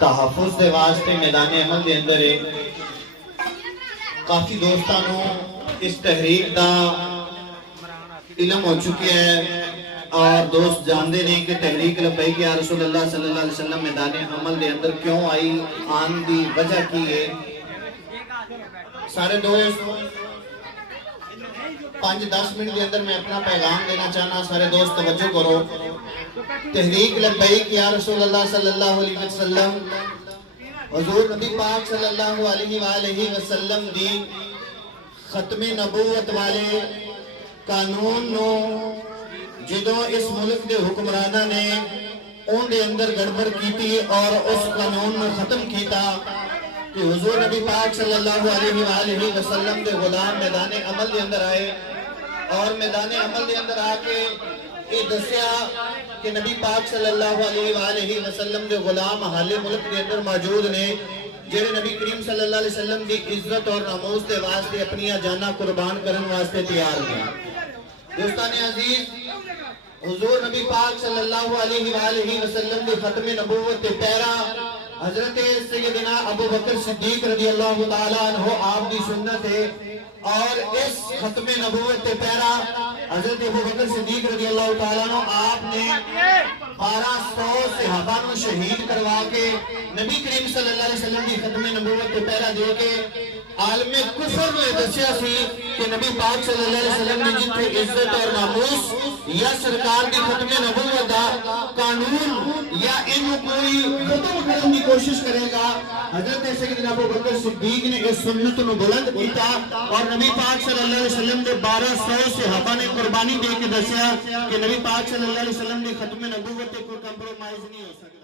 تحفظ دے واسطے میدان عمل دے اندر کافی دوستانوں اس تحریک دا علم ہو چکے ہیں اور دوست جاندے نہیں کہ تحریک لبیک یا رسول اللہ صلی اللہ علیہ وسلم میدان عمل دے اندر کیوں آئی، آن دی وجہ کی ہے۔ سارے دوست 5-10 منٹ کے اندر میں اپنا پیغام دینا چاہنا، سارے دوست توجہ کرو۔ تحریک لبیک یا رسول اللہ صلی اللہ علیہ وسلم حضور نبی پاک صلی اللہ علیہ وآلہ وسلم دی ختم نبوت والے قانون نو جدوں اس ملک دے حکمرانہ نے ان دے اندر گڑبڑ کیتی اور اس قانون نو ختم کیتا کہ حضور نبی پاک صلی اللہ علیہ وآلہ وسلم دے غلام میدان عمل دے اندر آئے اور میدان عمل دے اندر آکے یہ دسیا کہ نبی پاک صلی اللہ علیہ وآلہ وسلم دے غلام حال ملک دے اندر موجود نے جنہیں نبی کریم صلی اللہ علیہ وسلم دی عزت اور ناموس دے واسطے اپنی جانہ قربان کرن واسطے تیار ہیں۔ دوستان عزیز، حضور نبی پاک صلی اللہ علیہ وآلہ وسلم دی ختم نبوت تے پیرا حضرت سیدنا ابو بکر صدیق رضی اللہ تعالیٰ عنہ آپ دی سنت ہے، اور اس ختم نبوت تے پیرا حضرت ابو بکر صدیق رضی اللہ تعالیٰ عنہ آپ نے 1200 صحابہ نو شہید کروا کے نبی کریم صلی اللہ علیہ وسلم دی ختم نبوت تے پیرا دے کے عالم کفر میں دسیا سی کہ نبی پاک صلی اللہ علیہ وسلم نے جتنے عزت اور ناموس یا سرکار دی ختم نبوت دا قانون یا ان کوئی ختم کرنے کی کوشش کرے گا، حضرت سیدنا ابو بکر صدیق نے اس سنت نو بلند کیتا اور نبی پاک صلی اللہ علیہ وسلم نے 1200 صحابہ نے قربانی دے کے دسیا کہ نبی پاک صلی اللہ علیہ وسلم نے ختم نبوت کوئی کمپرومائز نہیں ہو سکتا۔